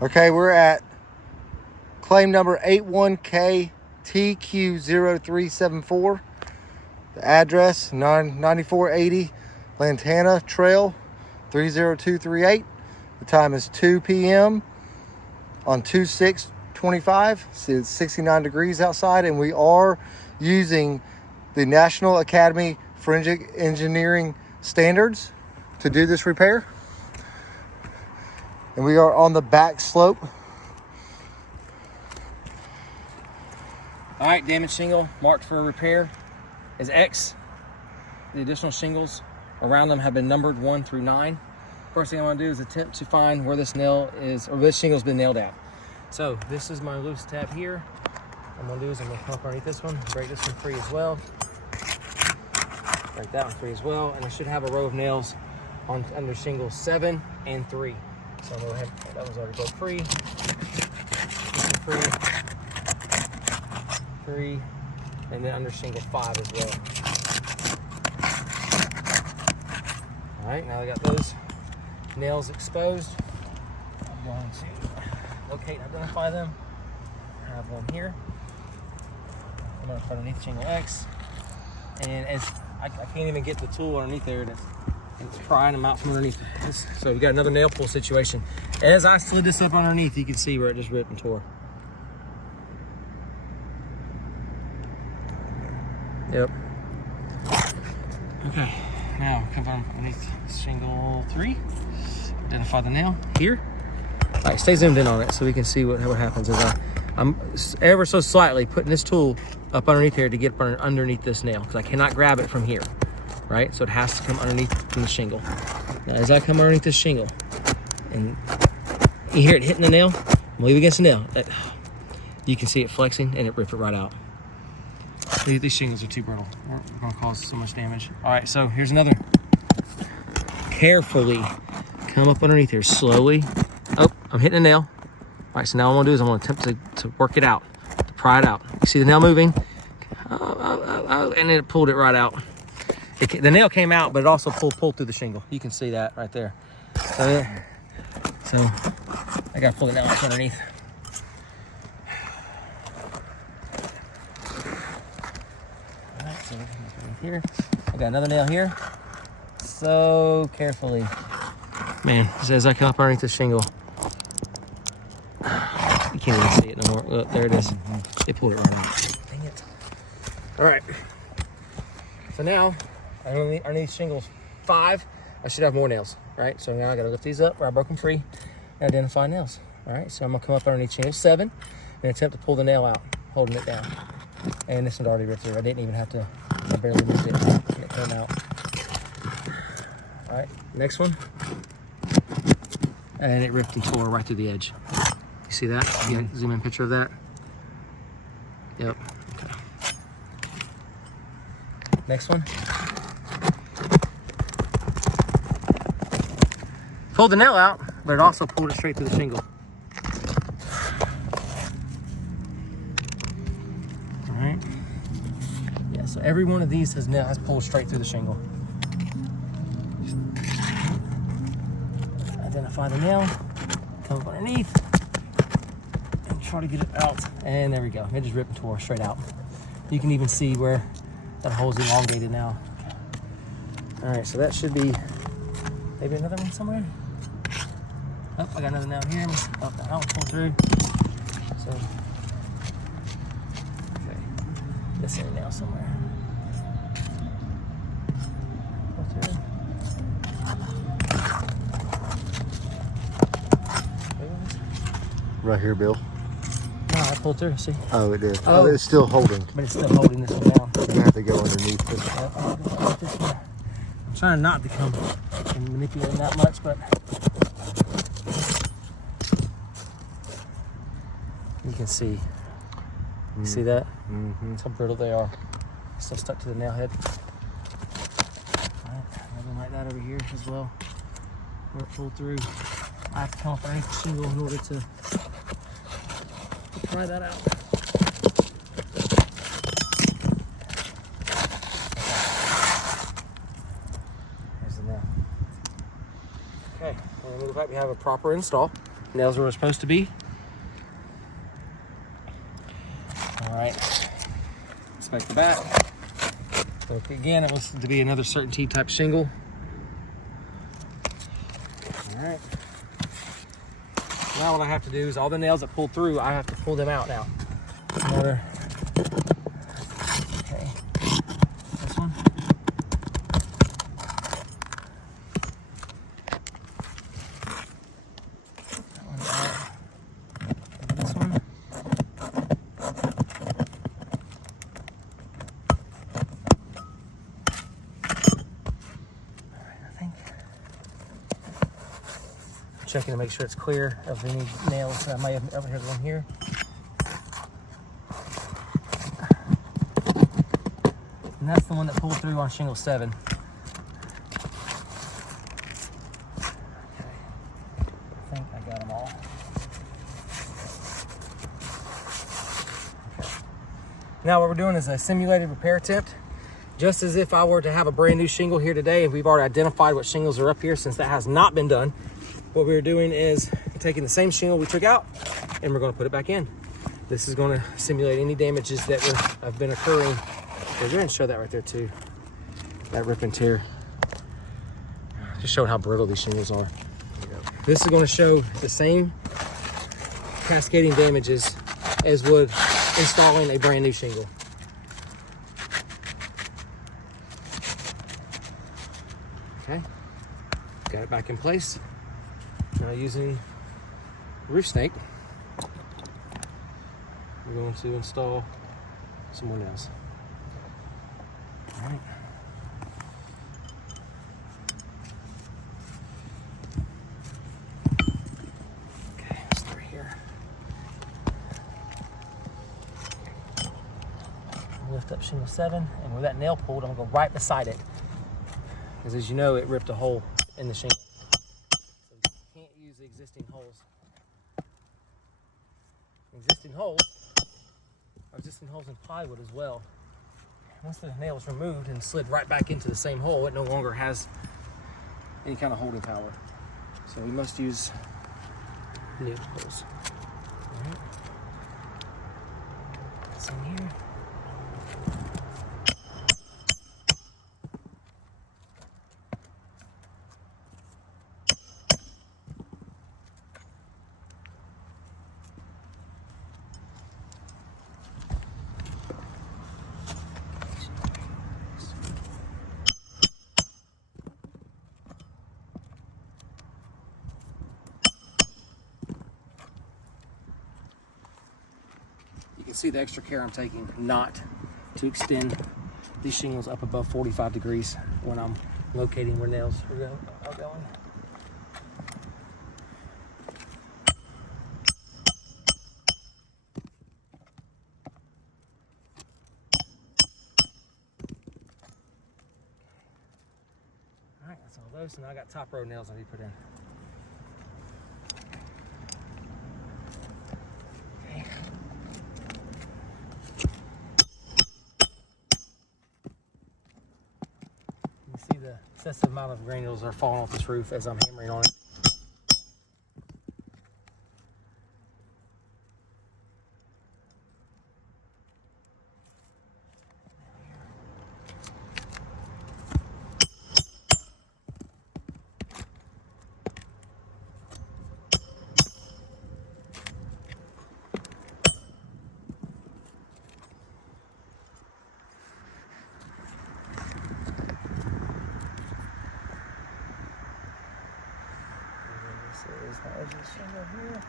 Okay, we're at claim number 81KTQ0374. The address 9480 Lantana Trail 30238. The time is 2 p.m. on 2/6/25. It's 69 degrees outside, and we are using the National Academy Forensic Engineering standards to do this repair. And we are on the back slope. All right, damaged shingle marked for repair is X. The additional shingles around them have been numbered 1 through 9. First thing I want to do is attempt to find where this nail is, or this shingle's been nailed out. So this is my loose tab here. What I'm gonna do is I'm gonna come up underneath this one, break this one free as well. Break that one free as well, and I should have a row of nails on under shingles 7 and 3. So I'm gonna go ahead, that one's already broke free. Free, and then under shingle 5 as well. All right, now I got those nails exposed. I'm going to locate and identify them. I have one here. I'm going to put underneath shingle X, and as I can't even get the tool underneath there, and it's prying them out from underneath this. So we got another nail pull situation. As I slid this up underneath, you can see where it just ripped and tore. Yep. Okay, now come from underneath shingle 3. Identify the nail here. All right, stay zoomed in on it so we can see what happens. As I'm ever so slightly putting this tool up underneath here to get underneath this nail, because I cannot grab it from here, right? So it has to come underneath from the shingle. Now, as I come underneath this shingle, and you hear it hitting the nail, move against the nail. You can see it flexing, and it ripped it right out. These shingles are too brittle. We're going to cause so much damage. All right, so here's another. Carefully come up underneath here, slowly. Oh, I'm hitting a nail. All right, so now what I'm going to do is I'm going to attempt to work it out, to pry it out. You see the nail moving? And then it pulled it right out. The nail came out, but it also pulled through the shingle. You can see that right there. So I got to pull it out underneath. Here, I got another nail here. So carefully, man. As I come up underneath the shingle, you can't even see it no more. Look, there it is. They pulled it right out. Dang it! All right. So now, underneath shingles 5, I should have more nails. Right. So now I got to lift these up where I broke them free and identify nails. All right. So I'm gonna come up underneath shingle 7 and attempt to pull the nail out, holding it down. And this one already ripped through. I didn't even have to. I barely moved it, and it came out. All right, next one. And it ripped and tore right through the edge. You see that? You got a zoom in picture of that? Yep. Okay. Next one. Pulled the nail out, but it also pulled it straight through the shingle. So every one of these has pulled straight through the shingle. Identify the nail, come up underneath, and try to get it out. And there we go. It just ripped and tore straight out. You can even see where that hole's elongated now. All right, so that should be maybe another one somewhere. Oh, I got another nail here. Oh, that one pulled through. So, okay, this is a nail somewhere. Right here, Bill. No, I pulled through, see? Oh, it did. Oh, it's still holding. But it's still holding this one down. You have to go underneath this one. I'm trying not to come and manipulate that much, but you can see. You see that? Mm-hmm. That's how brittle they are. Still stuck to the nail head. All right, another one like that over here as well. Where it pulled through. I have to come up underneath the shingle in order to pry that out. There's the nail. Okay, and it looks like we have a proper install. Nails where we're supposed to be. All right, inspect the back. Look again, it was to be another certainty type shingle. All right. Now what I have to do is all the nails that pull through, I have to pull them out now. Another. Okay. This one. That one out. This one. All right, I think. Checking to make sure it's clear of any nails that I might have over here. One here. And that's the one that pulled through on shingle 7. Okay. I think I got them all. Okay. Now what we're doing is a simulated repair attempt. Just as if I were to have a brand new shingle here today, and we've already identified what shingles are up here, since that has not been done. What we're doing is taking the same shingle we took out and we're going to put it back in. This is going to simulate any damages that have been occurring. We're going to show that right there too. That rip and tear. Just showing how brittle these shingles are. This is going to show the same cascading damages as would installing a brand new shingle. Okay, got it back in place. Now using roof snake, we're going to install some more nails. All right. Okay, start here. Lift up shingle 7, and with that nail pulled, I'm gonna go right beside it. Because as you know, it ripped a hole in the shingle. The existing holes. Existing holes in plywood as well. Once the nail is removed and slid right back into the same hole, it no longer has any kind of holding power. So we must use new holes. All right. It's in here. You can see the extra care I'm taking not to extend these shingles up above 45 degrees when I'm locating where nails are going. All right, that's all those. So now I got top row nails I need to put in. See the excessive amount of granules are falling off this roof as I'm hammering on it. This is the edge of the shingle here.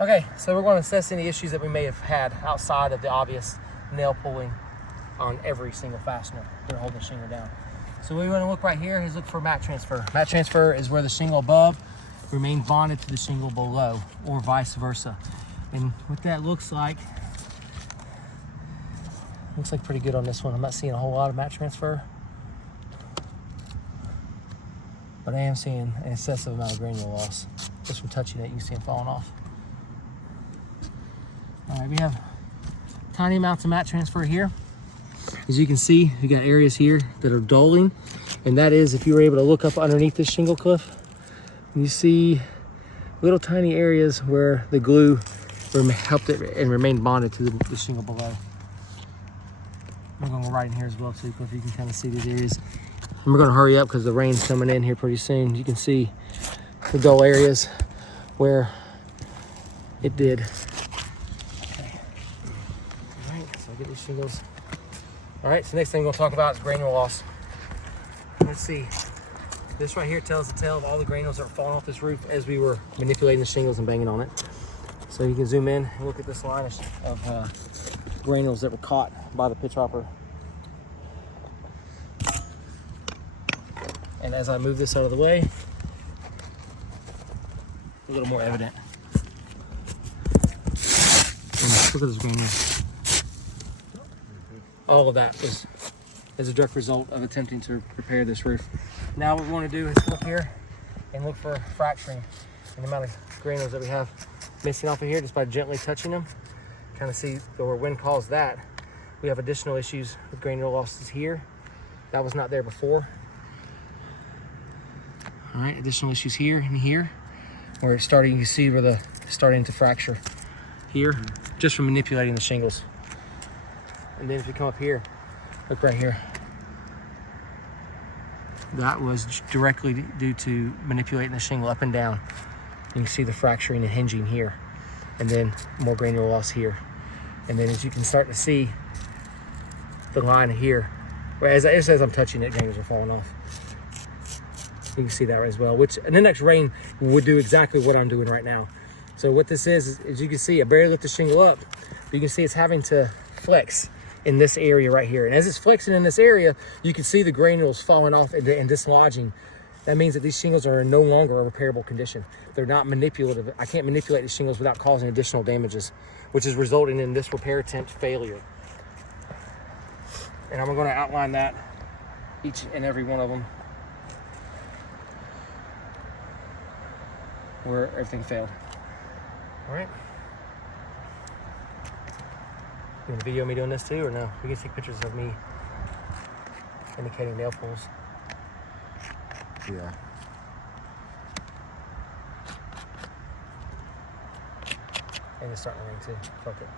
Okay, so we're going to assess any issues that we may have had outside of the obvious nail pulling on every single fastener that are holding the shingle down. So we want to look right here is look for mat transfer. Mat transfer is where the shingle above remains bonded to the shingle below, or vice versa. And what that looks like pretty good on this one. I'm not seeing a whole lot of mat transfer, but I am seeing an excessive amount of granule loss. Just from touching it, you can see them falling off. All right, we have tiny amounts of mat transfer here. As you can see, we got areas here that are dulling, and that is if you were able to look up underneath this shingle cliff, you see little tiny areas where the glue helped it and remained bonded to the shingle below. I'm going to go right in here as well too, Cliff. You can kind of see these areas. And we're going to hurry up because the rain's coming in here pretty soon. You can see the dull areas where it did. Okay. All right, so I'll get these shingles. All right, so next thing we'll talk about is granule loss. Let's see. This right here tells the tale of all the granules that were falling off this roof as we were manipulating the shingles and banging on it. So you can zoom in and look at this line of granules that were caught by the pitch hopper. And as I move this out of the way, a little more evident. And look at those granules. All of that is a direct result of attempting to repair this roof. Now what we want to do is come up here and look for fracturing and the amount of granules that we have missing off of here just by gently touching them. Kind of see where wind caused that. We have additional issues with granule losses here. That was not there before. All right, additional issues here and here, where it's starting, you see where the starting to fracture here, just from manipulating the shingles. And then if you come up here, look right here. That was directly due to manipulating the shingle up and down. You can see the fracturing and hinging here, and then more granule loss here. And then as you can start to see the line here, where as I'm touching it, granules are falling off. You can see that as well, which in the next rain would do exactly what I'm doing right now. So what this is as you can see, I barely lift the shingle up, but you can see it's having to flex in this area right here. And as it's flexing in this area, you can see the granules falling off and dislodging. That means that these shingles are no longer a repairable condition. They're not manipulative. I can't manipulate these shingles without causing additional damages, which is resulting in this repair attempt failure. And I'm going to outline that, each and every one of them, where everything failed. All right. You want to video me doing this too, or no? We can take pictures of me indicating nail pulls. Yeah. And it's starting to rain too. Fuck it.